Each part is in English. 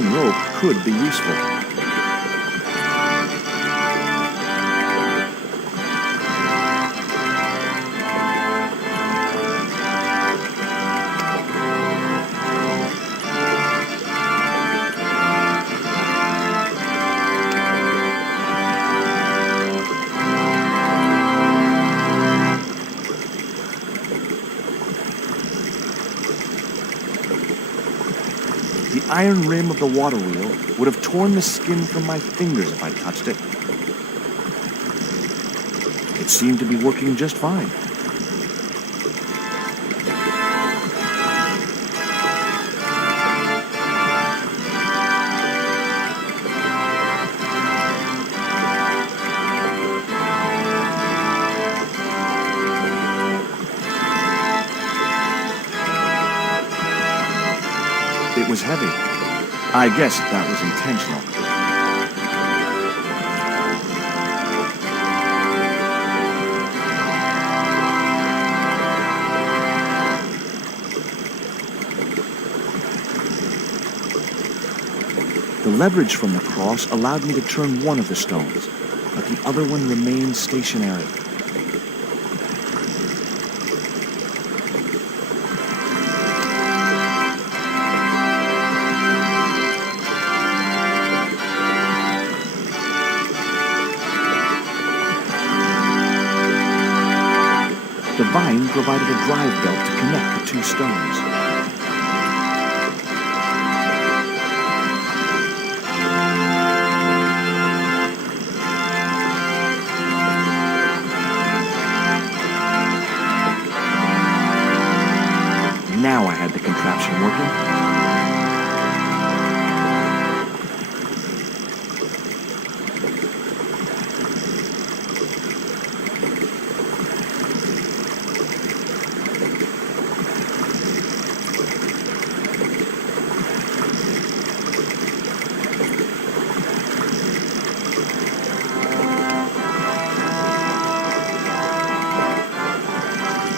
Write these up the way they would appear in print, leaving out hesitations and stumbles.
vine rope could be useful. The iron rim of the water wheel would have torn the skin from my fingers if I touched it. It seemed to be working just fine. It was heavy. I guess that was intentional. The leverage from the cross allowed me to turn one of the stones, but the other one remained stationary. The vine provided a drive belt to connect the two stones. Now I had the contraption working.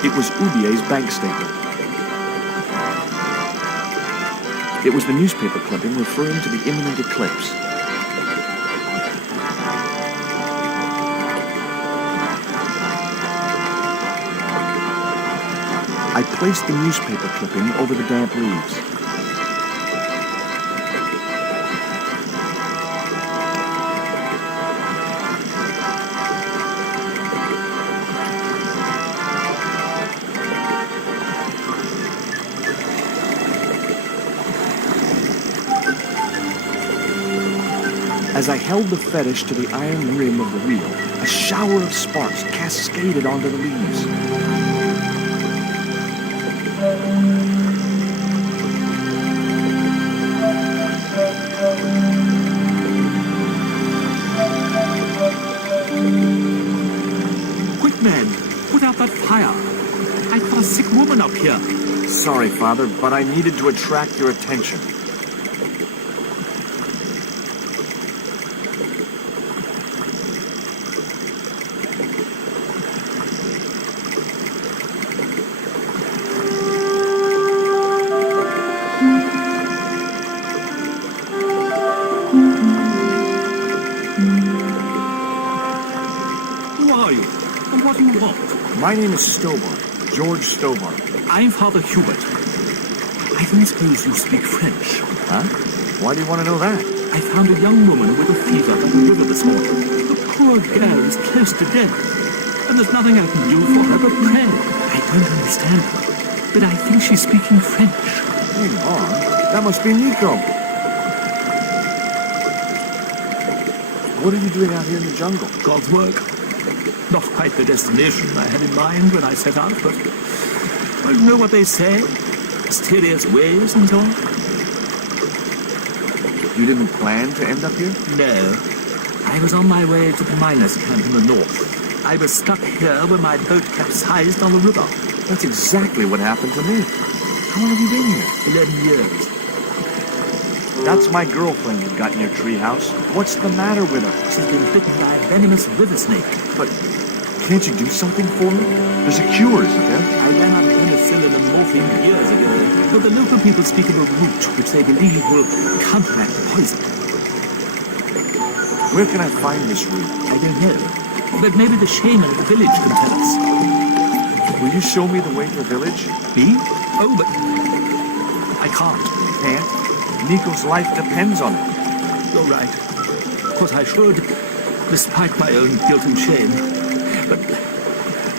It was Ubier's bank statement. It was the newspaper clipping referring to the imminent eclipse. I placed the newspaper clipping over the damp leaves. As I held the fetish to the iron rim of the wheel, a shower of sparks cascaded onto the leaves. Quick, man! Put out that fire! I've got a sick woman up here. Sorry, Father, but I needed to attract your attention. Who are you? And what do you want? My name is Stobart, George Stobart. I'm Father Hubert. I don't suppose you speak French. Huh? Why do you want to know that? I found a young woman with a fever by the river this morning. The poor girl is close to death, and there's nothing I can do for her but pray. I don't understand her, but I think she's speaking French. Hang on. That must be Nico. What are you doing out here in the jungle? God's work. Not quite the destination I had in mind when I set out, but well, you know what they say? Mysterious ways and so on. You didn't plan to end up here? No. I was on my way to the miners' camp in the north. I was stuck here when my boat capsized on the river. That's exactly what happened to me. How long have you been here? 11 years. That's my girlfriend you've got in your treehouse. What's the matter with her? She's been bitten by a venomous river snake. But can't you do something for her? There's a cure, isn't there? I ran out of penicillin and morphine years ago, but the local people speak of a root which they believe will counteract the poison. Where can I find this root? I don't know, but maybe the shaman at the village can tell us. Will you show me the way to the village? Me? Oh, but I can't. Can't? Nico's life depends on it. You're right. Of course I should, despite my own guilt and shame. But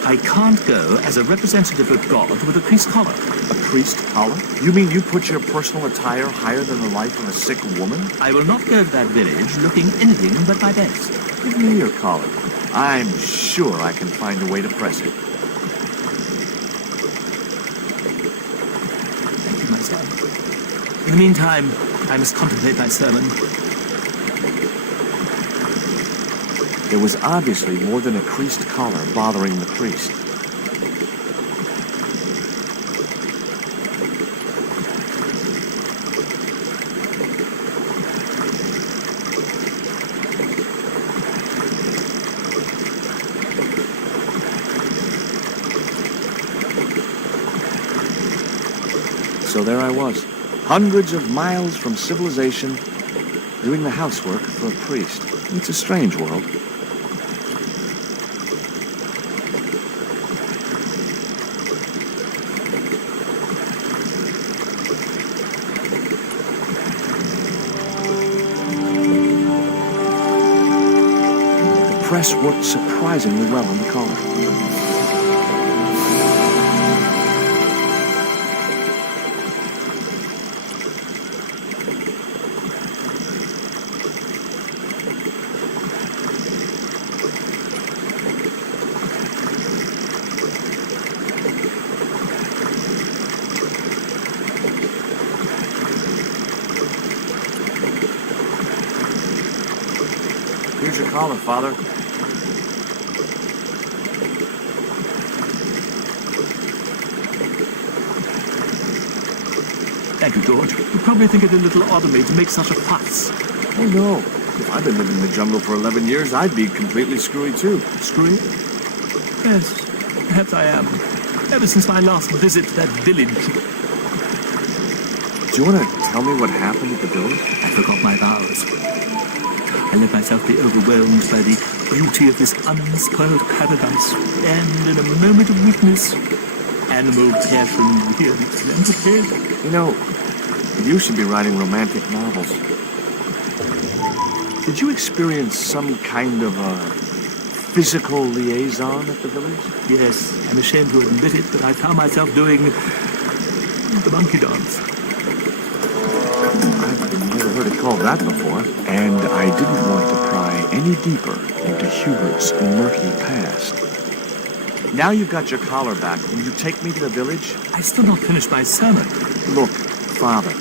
I can't go as a representative of God with a priest collar. A priest collar? You mean you put your personal attire higher than the life of a sick woman? I will not go to that village looking anything but my best. Give me your collar. I'm sure I can find a way to press it. Thank you, my son. In the meantime, I must contemplate my sermon. There was obviously more than a creased collar bothering the priest. So there I was, hundreds of miles from civilization, doing the housework for a priest. It's a strange world. The press worked surprisingly well on the collar. Here's your collar, Father. Thank you, George. You probably think it a little odd of me to make such a fuss. Oh, no. If I'd been living in the jungle for 11 years, I'd be completely screwy, too. Screwy? Yes, perhaps I am. Ever since my last visit to that village. Do you want to tell me what happened at the village? I forgot my vows. I let myself be overwhelmed by the beauty of this unspoiled paradise, and in a moment of weakness, animal passion really tempted. You know, you should be writing romantic novels. Did you experience some kind of a physical liaison at the village? Yes, I'm ashamed to admit it, but I found myself doing the monkey dance. I've never heard it called that before. And I didn't want to pry any deeper into Hubert's murky past. Now you've got your collar back, will you take me to the village? I've still not finished my sermon. Look, Father,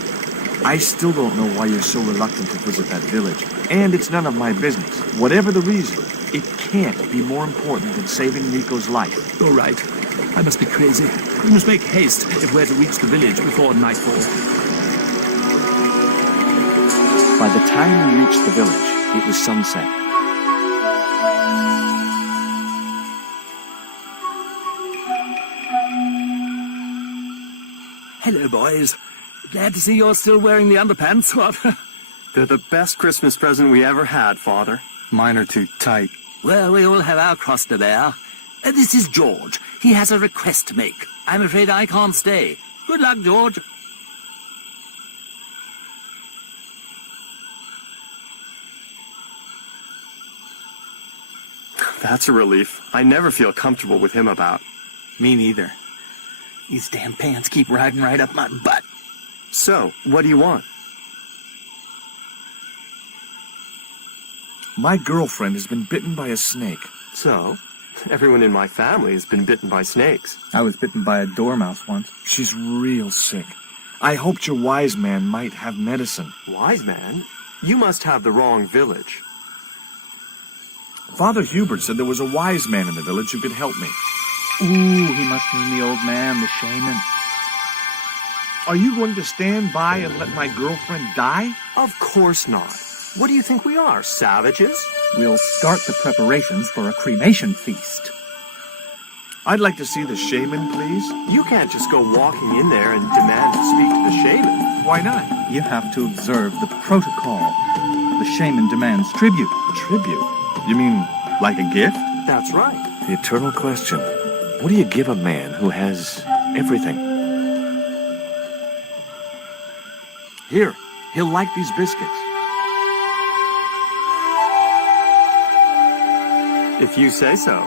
I still don't know why you're so reluctant to visit that village. And it's none of my business. Whatever the reason, it can't be more important than saving Nico's life. You're right. I must be crazy. We must make haste if we're to reach the village before nightfall. By the time we reached the village, it was sunset. Hello, boys. Glad to see you're still wearing the underpants. What? They're the best Christmas present we ever had, Father. Mine are too tight. Well, we all have our cross to bear. This is George. He has a request to make. I'm afraid I can't stay. Good luck, George. That's a relief. I never feel comfortable with him about. Me neither. These damn pants keep riding right up my butt. So, what do you want? My girlfriend has been bitten by a snake. So, everyone in my family has been bitten by snakes. I was bitten by a dormouse once. She's real sick. I hoped your wise man might have medicine. Wise man? You must have the wrong village. Father Hubert said there was a wise man in the village who could help me. Ooh, he must mean the old man, the shaman. Are you going to stand by and let my girlfriend die? Of course not. What do you think we are, savages? We'll start the preparations for a cremation feast. I'd like to see the shaman, please. You can't just go walking in there and demand to speak to the shaman. Why not? You have to observe the protocol. The shaman demands tribute. Tribute? You mean like a gift? That's right. The eternal question. What do you give a man who has everything? Here, he'll like these biscuits. If you say so.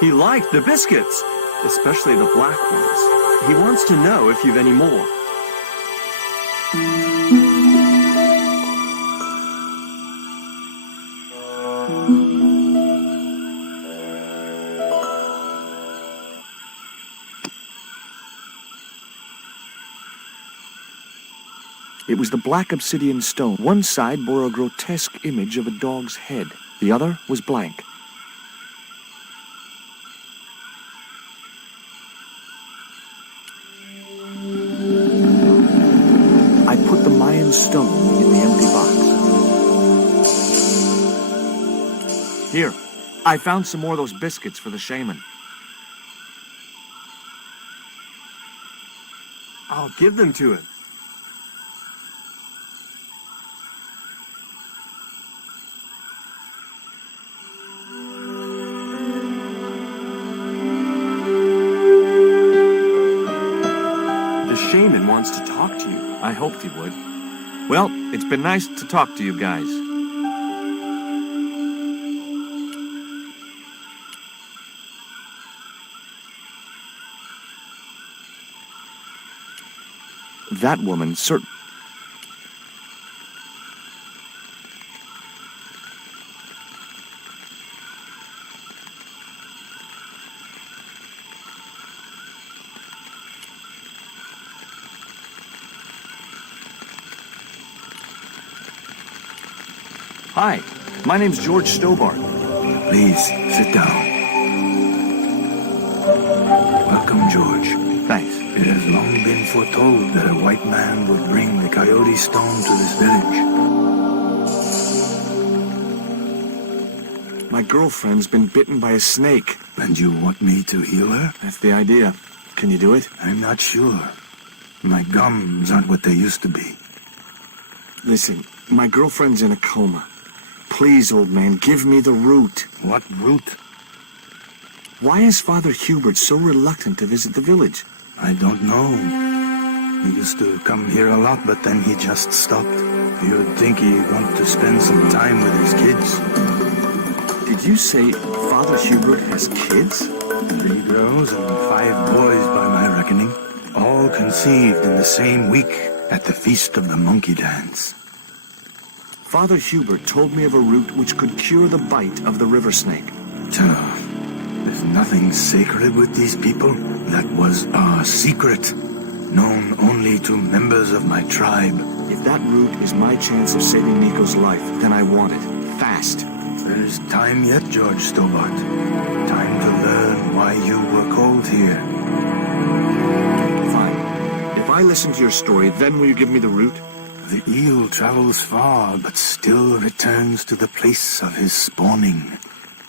He liked the biscuits, especially the black ones. He wants to know if you've any more. It was the black obsidian stone. One side bore a grotesque image of a dog's head. The other was blank. I put the Mayan stone in the empty box. Here, I found some more of those biscuits for the shaman. I'll give them to him. The shaman wants to talk to you. I hoped he would. Well, it's been nice to talk to you guys. That woman certainly... Hi, my name's George Stobart. Please, sit down. Welcome, George. Thanks. It has long been foretold that a white man would bring the Coyote Stone to this village. My girlfriend's been bitten by a snake. And you want me to heal her? That's the idea. Can you do it? I'm not sure. My gums aren't what they used to be. Listen, my girlfriend's in a coma. Please, old man, give me the root. What root? Why is Father Hubert so reluctant to visit the village? I don't know. He used to come here a lot, but then he just stopped. You'd think he'd want to spend some time with his kids. Did you say Father Hubert has kids? 3 girls and 5 boys by my reckoning. All conceived in the same week at the Feast of the Monkey Dance. Father Hubert told me of a root which could cure the bite of the river snake. There's nothing sacred with these people. That was our secret, known only to members of my tribe. If that root is my chance of saving Nico's life, then I want it. Fast. There's time yet, George Stobart. Time to learn why you were called here. Fine. If I listen to your story, then will you give me the root? The eel travels far, but still returns to the place of his spawning.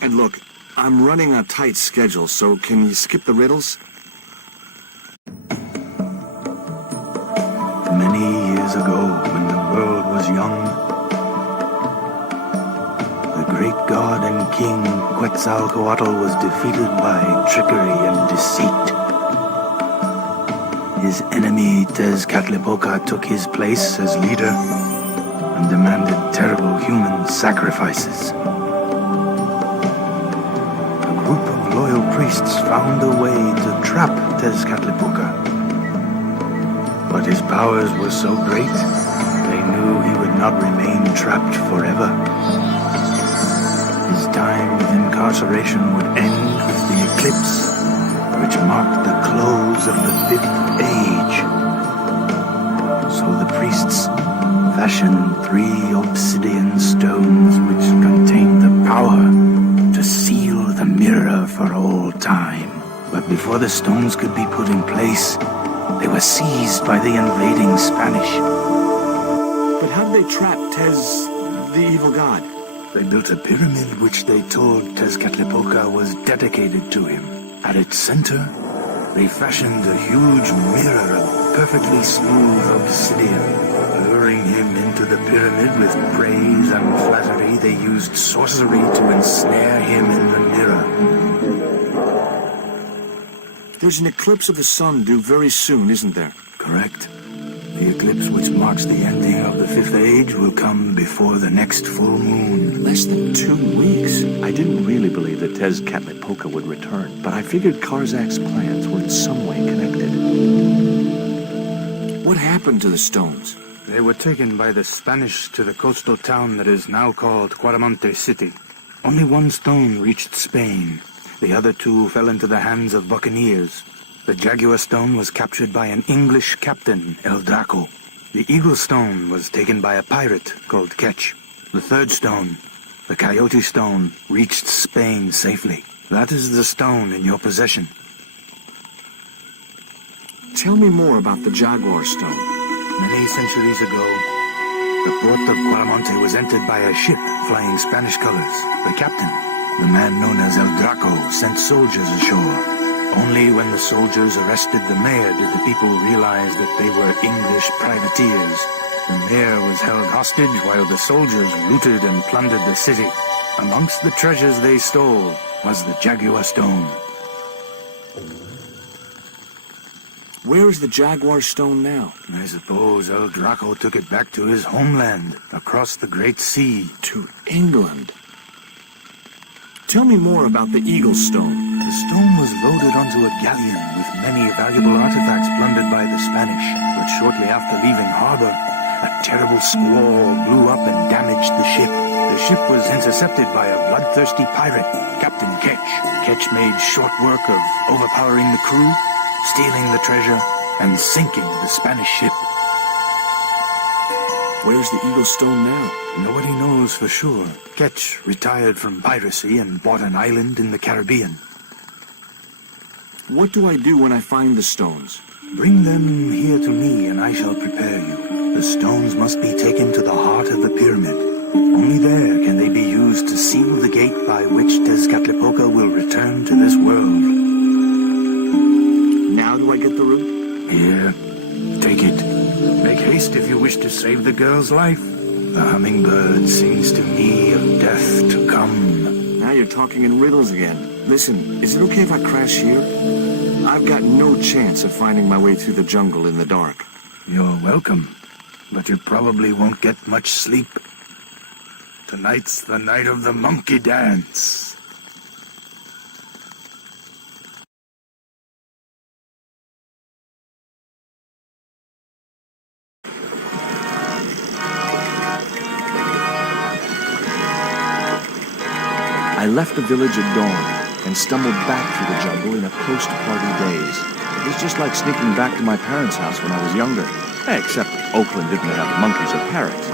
And look, I'm running a tight schedule, so can you skip the riddles? Many years ago, when the world was young, the great god and king Quetzalcoatl was defeated by trickery and deceit. His enemy Tezcatlipoca took his place as leader and demanded terrible human sacrifices. A group of loyal priests found a way to trap Tezcatlipoca. But his powers were so great, they knew he would not remain trapped forever. His time of incarceration would end with the eclipse, which marked the close of the 5th age. So the priests fashioned 3 obsidian stones which contained the power to seal the mirror for all time. But before the stones could be put in place, they were seized by the invading Spanish. But how did they trap Tez, the evil god? They built a pyramid which they told Tezcatlipoca was dedicated to him. At its center, they fashioned a huge mirror of perfectly smooth obsidian. Luring him into the pyramid with praise and flattery, they used sorcery to ensnare him in the mirror. There's an eclipse of the sun due very soon, isn't there? Correct. The eclipse which marks the ending of the Fifth Age will come before the next full moon. Less than 2 weeks. I didn't really believe that Tezcatlipoca would return, but I figured Karzak's plans were in some way connected. What happened to the stones? They were taken by the Spanish to the coastal town that is now called Cuaramonte City. Only one stone reached Spain. The other two fell into the hands of buccaneers. The Jaguar stone was captured by an English captain, El Draco. The Eagle stone was taken by a pirate called Ketch. The third stone, the Coyote stone, reached Spain safely. That is the stone in your possession. Tell me more about the Jaguar stone. Many centuries ago, the port of Cuaramonte was entered by a ship flying Spanish colors. The captain, the man known as El Draco, sent soldiers ashore. Only when the soldiers arrested the mayor did the people realize that they were English privateers. The mayor was held hostage while the soldiers looted and plundered the city. Amongst the treasures they stole was the Jaguar stone. Where is the Jaguar stone now? I suppose El Draco took it back to his homeland, across the Great Sea. To England. Tell me more about the Eagle stone. The stone was loaded onto a galleon with many valuable artifacts plundered by the Spanish. But shortly after leaving harbor, a terrible squall blew up and damaged the ship. The ship was intercepted by a bloodthirsty pirate, Captain Ketch. Ketch made short work of overpowering the crew, stealing the treasure, and sinking the Spanish ship. Where's the Eagle stone now? Nobody knows for sure. Ketch retired from piracy and bought an island in the Caribbean. What do I do when I find the stones? Bring them here to me and I shall prepare you. The stones must be taken to the heart of the pyramid. Only there can they be used to seal the gate by which Tezcatlipoca will return to this world. Now do I get the root? Here, take it. Make haste if you wish to save the girl's life. The hummingbird sings to me of death to come. Now you're talking in riddles again. Listen, is it okay if I crash here? I've got no chance of finding my way through the jungle in the dark. You're welcome, but you probably won't get much sleep. Tonight's the night of the monkey dance. I left the village at dawn and stumbled back through the jungle in a post-party daze. It was just like sneaking back to my parents' house when I was younger. Except Oakland didn't have monkeys or parrots.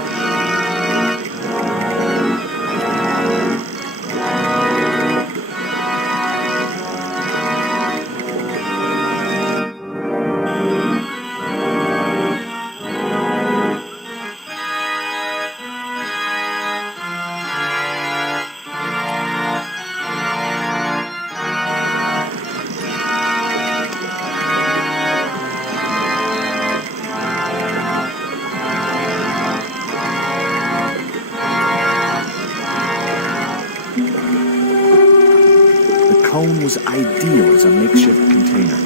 The cone was ideal as a makeshift container.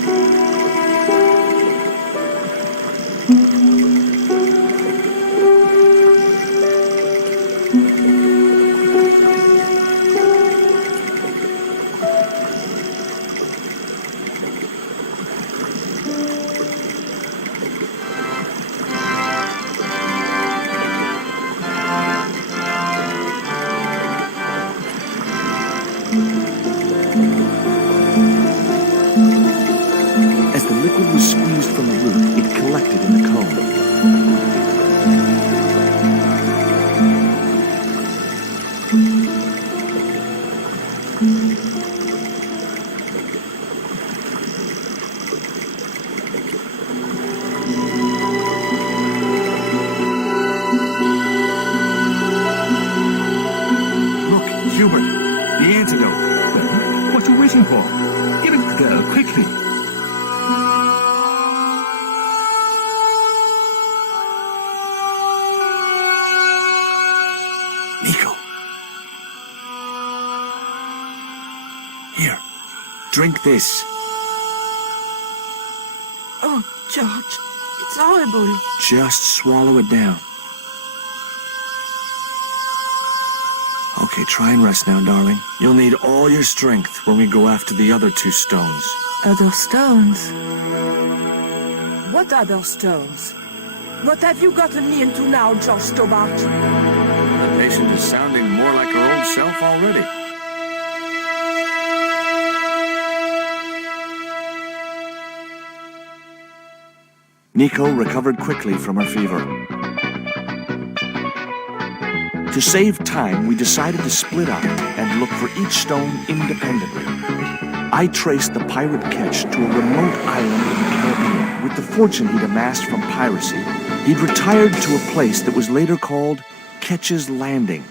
Nico. Here, drink this. Oh, George, it's horrible. Just swallow it down. Okay, try and rest now, darling. You'll need all your strength when we go after the other 2 stones. Other stones? What other stones? What have you gotten me into now, George Stobart? The patient is sounding more like her old self already. Nico recovered quickly from her fever. To save time, we decided to split up and look for each stone independently. I traced the pirate Ketch to a remote island in the Caribbean. With the fortune he'd amassed from piracy, he'd retired to a place that was later called Ketch's Landing.